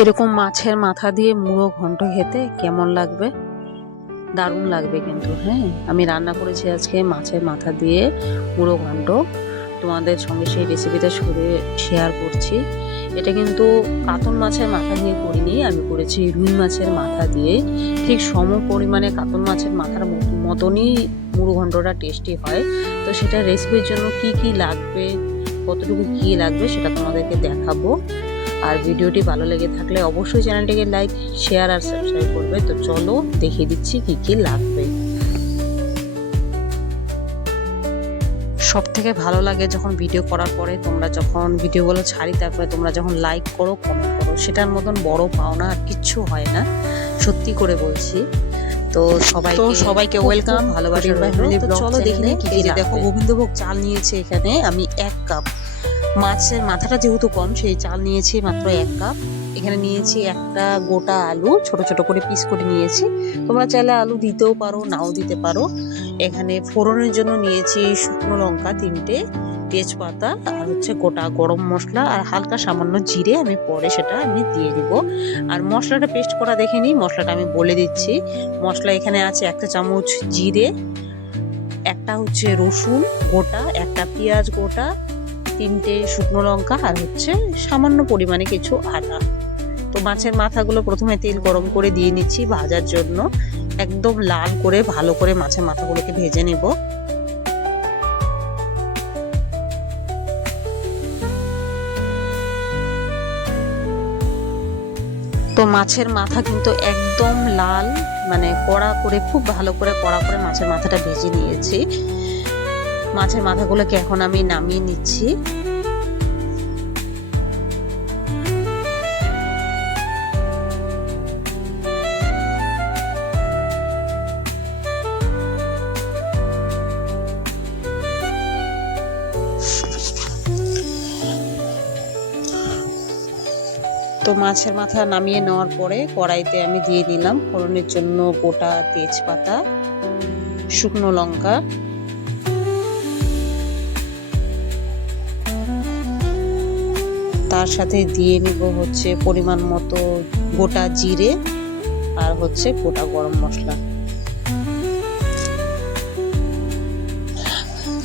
এরকম মাছের মাথা দিয়ে মুড়ো ঘন্ট খেতে কেমন লাগবে? দারুণ লাগবে কিন্তু। হ্যাঁ, আমি রান্না করেছি আজকে মাছের মাথা দিয়ে মুড়ো ঘন্ট। তোমাদের সঙ্গে সেই রেসিপিটা শেয়ার করছি। এটা কিন্তু কাতল মাছের মাথা দিয়ে করিনি, আমি করেছি রুই মাছের মাথা দিয়ে। ঠিক সম পরিমাণে কাতল মাছের মাথার মতনই মুড়ো ঘন্টটা টেস্টি হয়। তো সেটা রেসিপির জন্য কি কি লাগবে, কতটুকু কি লাগবে সেটা তোমাদেরকে দেখাবো। আর ভিডিওটি ভালো লেগে থাকলে অবশ্যই চ্যানেলটিকে লাইক, শেয়ার আর সাবস্ক্রাইব করবে। তো চলো দেখিয়ে দিচ্ছি কি কি লাগবে। সব থেকে ভালো লাগে যখন ভিডিও করার পরে তোমরা যখন ভিডিওগুলো ছাড়ি, তারপরে তোমরা যখন লাইক করো, কমেন্ট করো, সেটার মতন বড় পাওনা আর কিচ্ছু হয় না, সত্যি করে বলছি। তো সবাইকে ওয়েলকাম, ভালোবাসা রইলো। তো চলো দেখি না কি কি লাগবে। দেখো, গোবিন্দভোগ চাল নিয়েছে এখানে আমি 1 কাপ। মাছের মাথাটা যেহেতু কম, সেই চাল নিয়েছি মাত্র 1 কাপ। এখানে নিয়েছি একটা গোটা আলু, ছোট ছোট করে পিস করে নিয়েছি। তোমরা চাইলে আলু দিতেও পারো, নাও দিতে পারো। এখানে ফোড়নের জন্য নিয়েছি শুকনো লঙ্কা 3টে, তেজপাতা আর গোটা গরম মশলা আর হালকা সামান্য জিরে। আমি পরে সেটা দিয়ে দিব। আর মশলাটা পেস্ট করা দেখে নিই, মশলাটা আমি বলে দিচ্ছি। মশলা এখানে আছে 1 চামচ জিরে, একটা রসুন গোটা, একটা পেঁয়াজ গোটা, 3টে শুকনো লঙ্কা আর সামান্য পরিমাণে কিছু আদা। তো মাছের মাথাগুলো প্রথমে তেল গরম করে দিয়ে নিচ্ছি ভাজার জন্য। একদম লাল করে ভালো করে মাছের মাথাগুলোকে ভেজে নেব। তো মাছের মাথা কিন্তু একদম লাল, মানে কড়া করে, খুব ভালো করে কড়া করে মাছের মাথাটা ভেজে নিয়েছি। মাছের মাথাগুলোকে এখন আমি নামিয়ে নিচ্ছি। তো মাছের মাথা নামিয়ে নেওয়ার পরে কড়াইতে আমি দিয়ে দিলাম ফোড়নের জন্য গোটা তেজপাতা, শুকনো লঙ্কা, তার সাথে দিয়ে নিব পরিমাণ মতো গোটা জিরে আর গোটা গরম মশলা।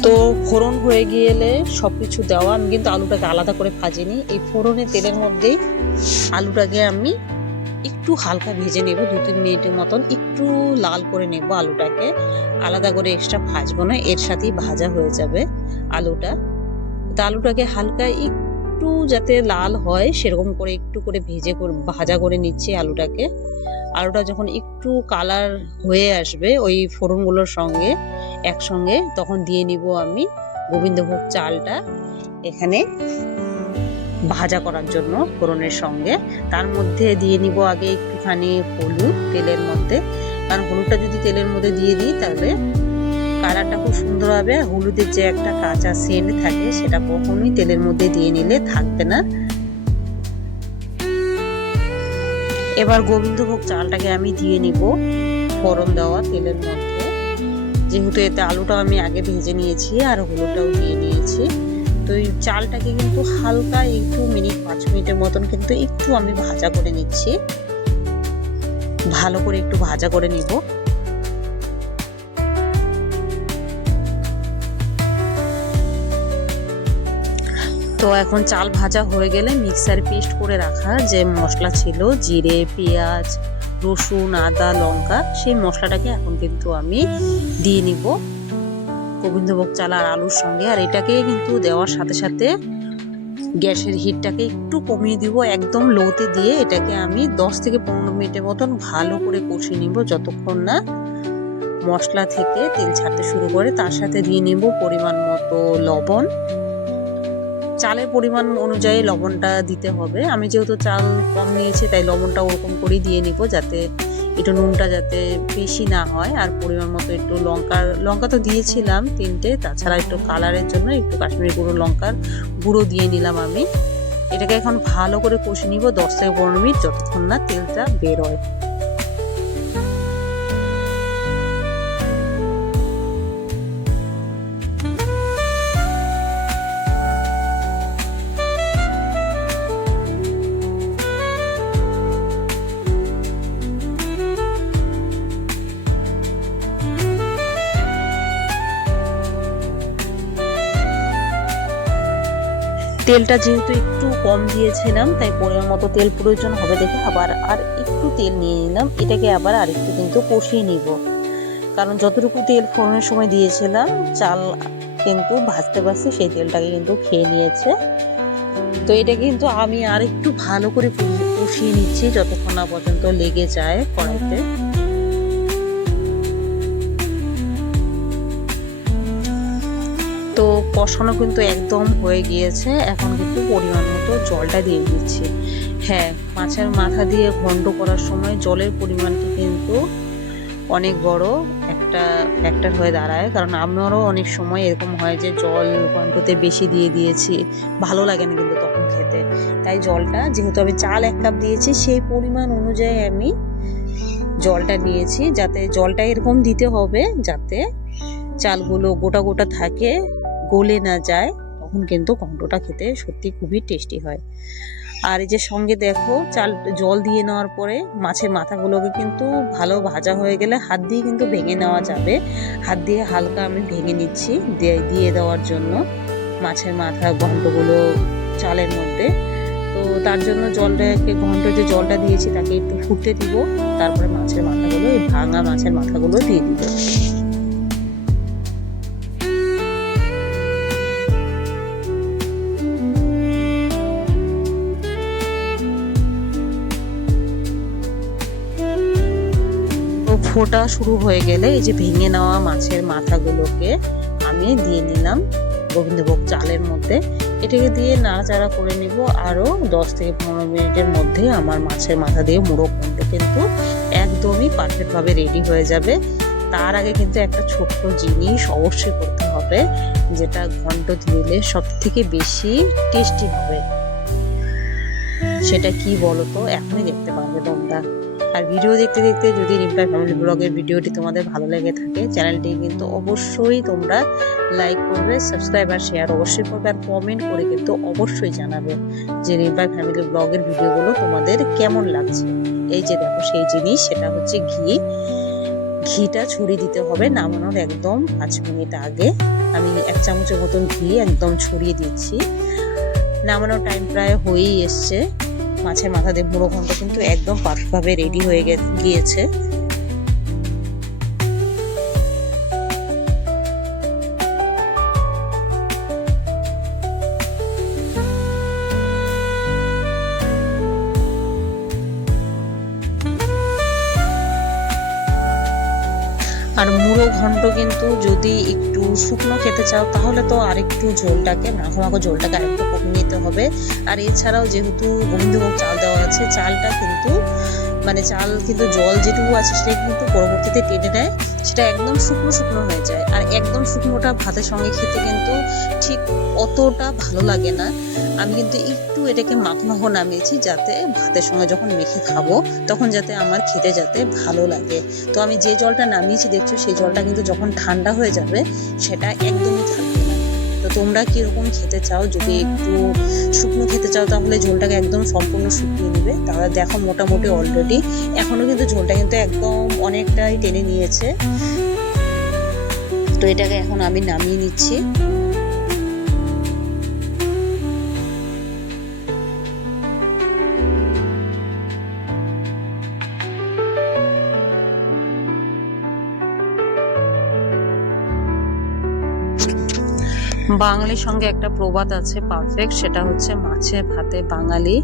তো ফোড়ন হয়ে গেলে সবকিছু দেওয়া, আমি কিন্তু আলুটাকে আলাদা করে ভাজিনি। এই ফোড়নের তেলের মধ্যেই আলুটাকে আমি একটু হালকা ভেজে নেব, 2-3 মিনিটের মতন একটু লাল করে নেব আলুটাকে। আলাদা করে এক্সট্রা ভাজবো না, এর সাথেই ভাজা হয়ে যাবে আলুটা। তো আলুটাকে হালকা একটু যাতে লাল হয় সেরকম করে একটু করে ভাজা করে নিচ্ছি আলুটাকে। আলুটা যখন একটু কালার হয়ে আসবে ওই ফোড়নগুলোর সঙ্গে একসঙ্গে, তখন দিয়ে নিব আমি গোবিন্দভোগ চালটা এখানে ভাজা করার জন্য ফোড়নের সঙ্গে। তার মধ্যে দিয়ে নিব আগে একটুখানি হলুদ তেলের মধ্যে, কারণ হলুদটা যদি তেলের মধ্যে দিয়ে দিই তাহলে কালারটা খুব সুন্দর হবে। হলুদের যে একটা কাঁচা সেন্ট থাকে সেটা কখনোই তেলের মধ্যে দিয়ে নিলে থাকবে না। এবার গোবিন্দভোগ চালটাকে আমি দিয়ে নিব ফোড়ন দেওয়া তেলের মধ্যে। যেহেতু এতে আলুটাও আমি আগে ভেজে নিয়েছি আর হলুদটাও দিয়ে নিয়েছি, তো এই চালটাকে কিন্তু হালকা একটু 5 মিনিটের মতন কিন্তু একটু আমি ভাজা করে নিচ্ছি, ভালো করে একটু ভাজা করে নিব। তো এখন চাল ভাজা হয়ে গেলে মিক্সারে পেস্ট করে রাখা যে মশলা ছিল, জিরে, পেঁয়াজ, রসুন, আদা, লঙ্কা, সেই মশলাটাকে এখন কিন্তু আমি দিয়ে নিব গোবিন্দভোগ চাল আর আলুর সঙ্গে। আর এটাকে কিন্তু দেওয়ার সাথে সাথে গ্যাসের হিটটাকে একটু কমিয়ে দিব, একদম লোতে দিয়ে এটাকে আমি 10 থেকে 15 মিনিটের মতন ভালো করে কষিয়ে নিব, যতক্ষণ না মশলা থেকে তেল ছাড়তে শুরু করে। তার সাথে দিয়ে নিব পরিমাণ মতো লবণ। চালের পরিমাণ অনুযায়ী লবণটা দিতে হবে। আমি যেহেতু চাল কম নিয়েছি তাই লবণটা ওরকম করেই দিয়ে নিব, যাতে একটু নুনটা যাতে বেশি না হয়। আর পরিমাণ মতো একটু লঙ্কা তো দিয়েছিলাম 3টে, তাছাড়া একটু কালারের জন্য একটু কাশ্মীরি লঙ্কার গুঁড়ো দিয়ে নিলাম আমি। এটাকে এখন ভালো করে কষে নিব 10 থেকে 15 মিনিট, যতক্ষণ না তেলটা বের হয়। তেলটা যেহেতু একটু কম দিয়েছিলাম তাই পরিমাণ মতো তেল প্রয়োজন হবে দেখে আবার আর একটু তেল নিয়ে নিলাম। এটাকে আবার আরেকটু কিন্তু কষিয়ে নিব, কারণ যতটুকু তেল ফোড়নের সময় দিয়েছিলাম চাল কিন্তু ভাজতে ভাজতে সেই তেলটাকে কিন্তু খেয়ে নিয়েছে। তো এটা কিন্তু আমি আর একটু ভালো করে কষিয়ে নিচ্ছি যতক্ষণ না পর্যন্ত লেগে যায় কড়াইতে। তো কষানো কিন্তু একদম হয়ে গিয়েছে, এখন কিন্তু পরিমাণ মতো জলটা দিয়ে দিচ্ছি। হ্যাঁ, মাছের মাথা দিয়ে ঘন্ট করার সময় জলের পরিমাণটা কিন্তু অনেক বড় একটা ফ্যাক্টর হয়ে দাঁড়ায়, কারণ আমারও অনেক সময় এরকম হয় যে জল ঘন্টতে বেশি দিয়ে দিয়েছি, ভালো লাগে না কিন্তু তখন খেতে। তাই জলটা যেহেতু আমি চাল 1 কাপ দিয়েছি সেই পরিমাণ অনুযায়ী আমি জলটা নিয়েছি, যাতে জলটা এরকম দিতে হবে যাতে চালগুলো গোটা গোটা থাকে, গলে না যায়, তখন কিন্তু ঘন্টটা খেতে সত্যি খুবই টেস্টি হয়। আর এই যে সঙ্গে দেখো জল দিয়ে নেওয়ার পরে মাছের মাথাগুলোকে কিন্তু ভালো ভাজা হয়ে গেলে হাত দিয়ে কিন্তু ভেঙে নেওয়া যাবে। হাত দিয়ে হালকা আমি ভেঙে নিচ্ছি দিয়ে দেওয়ার জন্য মাছের মাথা ঘন্টগুলো চালের মধ্যে। তো তার জন্য ঘন্ট যে জলটা দিয়েছি তাকে একটু ফুটতে দিব, তারপরে মাছের মাথাগুলো, এই ভাঙা মাছের মাথাগুলো দিয়ে দিব। ফোটা শুরু হয়ে গেলে এই যে ভেঙে নেওয়া মাছের মাথাগুলোকে আমি দিয়ে নিলাম গোবিন্দভোগ চালের মধ্যে। এটাকে দিয়ে নাড়াচাড়া করে নিব আরো 10 থেকে 15 মিনিটের মধ্যে আমার মাছের মাথা দিয়ে মোরগ ঘন্ট কিন্তু একদমই পারফেক্ট ভাবে রেডি হয়ে যাবে। তার আগে কিন্তু একটা ছোট্ট জিনিস অবশ্যই করতে হবে, যেটা ঘন্ট দিলে সব থেকে বেশি টেস্টি হবে। সেটা কি বলতো, এখনই দেখতে পারবে তোমরা। আর ভিডিও দেখতে দেখতে যদি রিম্পাই ফ্যামিলি ব্লগের ভিডিওটি তোমাদের ভালো লেগে থাকে, চ্যানেলটি কিন্তু অবশ্যই তোমরা লাইক করবে, সাবস্ক্রাইব আর শেয়ার অবশ্যই করবে, আর কমেন্ট করে কিন্তু অবশ্যই জানাবে যে রিম্পাই ফ্যামিলি ব্লগের ভিডিওগুলো তোমাদের কেমন লাগছে। এই যে দেখো সেই জিনিস, সেটা হচ্ছে ঘিটা ছড়িয়ে দিতে হবে নামানোর একদম 5 মিনিট আগে। আমি 1 চামচের মতন ঘি একদম ছড়িয়ে দিচ্ছি। নামানোর টাইম প্রায় হয়েই এসছে। মাছের মাথা দিয়ে মোরগ ঘন্ট কিন্তু একদম পারফেক্টভাবে রেডি হয়ে গিয়েছে। আর মুড়ো ঘন্ট কিন্তু যদি একটু শুকনো খেতে চাও তাহলে তো আরেকটু ঝোলটাকে মাখো ঝোলটাকে আরেকটু কমিয়ে নিতে হবে। আর এছাড়াও যেহেতু গোবিন্দভোগ চাল দেওয়া আছে, চালটা কিন্তু চাল কিন্তু জল যেটুকু আছে সেটা কিন্তু পরবর্তীতে টেনে নেয়, সেটা একদম শুকনো হয়ে যায়। আর একদম শুকনোটা ভাতের সঙ্গে খেতে কিন্তু ঠিক অতটা ভালো লাগে না। আমি কিন্তু একটু এটাকে মাখো নামিয়েছি, যাতে ভাতের সঙ্গে যখন মেখে খাবো তখন যাতে আমার খেতে যাতে ভালো লাগে। তো আমি যে জলটা নামিয়েছি দেখছো, সেই জলটা কিন্তু যখন ঠান্ডা হয়ে যাবে সেটা একদমই থাকবে না। তো তোমরা কিরকম খেতে চাও, যদি একটু শুকনো খেতে চাও তাহলে ঝোলটাকে একদম সম্পূর্ণ শুকিয়ে নেবে। তাহলে দেখো মোটামুটি অলরেডি এখনো কিন্তু ঝোলটা কিন্তু একদম অনেকটাই টেনে নিয়েছে। তো এটাকে এখন আমি নামিয়ে নিচ্ছি। বাঙালির সঙ্গে একটা প্রবাদ আছে পারফেক্ট, সেটা হচ্ছে মাছে ভাতে বাঙালি।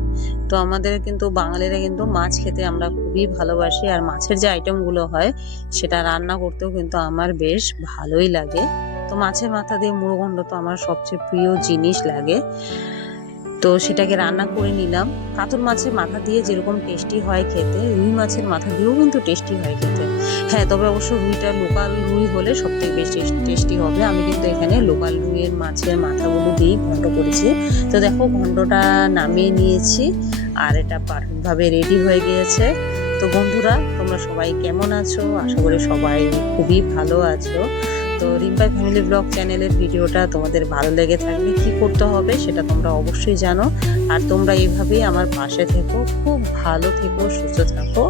তো আমাদের কিন্তু বাঙালিরা কিন্তু মাছ খেতে আমরা খুবই ভালোবাসি, আর মাছের যে আইটেমগুলো হয় সেটা রান্না করতেও কিন্তু আমার বেশ ভালোই লাগে। তো মাছের মাথা দিয়ে মুড়ো ঘন্ট তো আমার সবচেয়ে প্রিয় জিনিস লাগে। তো সেটাকে রান্না করে নিলাম। কাতল মাছের মাথা দিয়ে যেরকম টেস্টি হয় খেতে, রুই মাছের মাথা দিয়েও কিন্তু টেস্টি হয় খেতে। হ্যাঁ, তবে অবশ্য রুইটা লোকাল রুই হলে সব থেকে বেশি টেস্টি হবে। আমি কিন্তু এখানে লোকাল রুইয়ের মাছের মাথাগুলো দিয়েই ঘন্ট করেছি। তো দেখো ঘন্টটা নামিয়ে নিয়েছি আর এটা পারফেক্টভাবে রেডি হয়ে গিয়েছে। তো বন্ধুরা, তোমরা সবাই কেমন আছো? আশা করি সবাই খুবই ভালো আছো। তো রিম্পাই ফ্যামিলি ব্লগ চ্যানেলের ভিডিওটা তোমাদের ভালো লেগে থাকলে কি করতে হবে সেটা তোমরা অবশ্যই জানো। আর তোমরা এইভাবেই আমার পাশে থেকো, খুব ভালো থেকো, সুস্থ থাকো।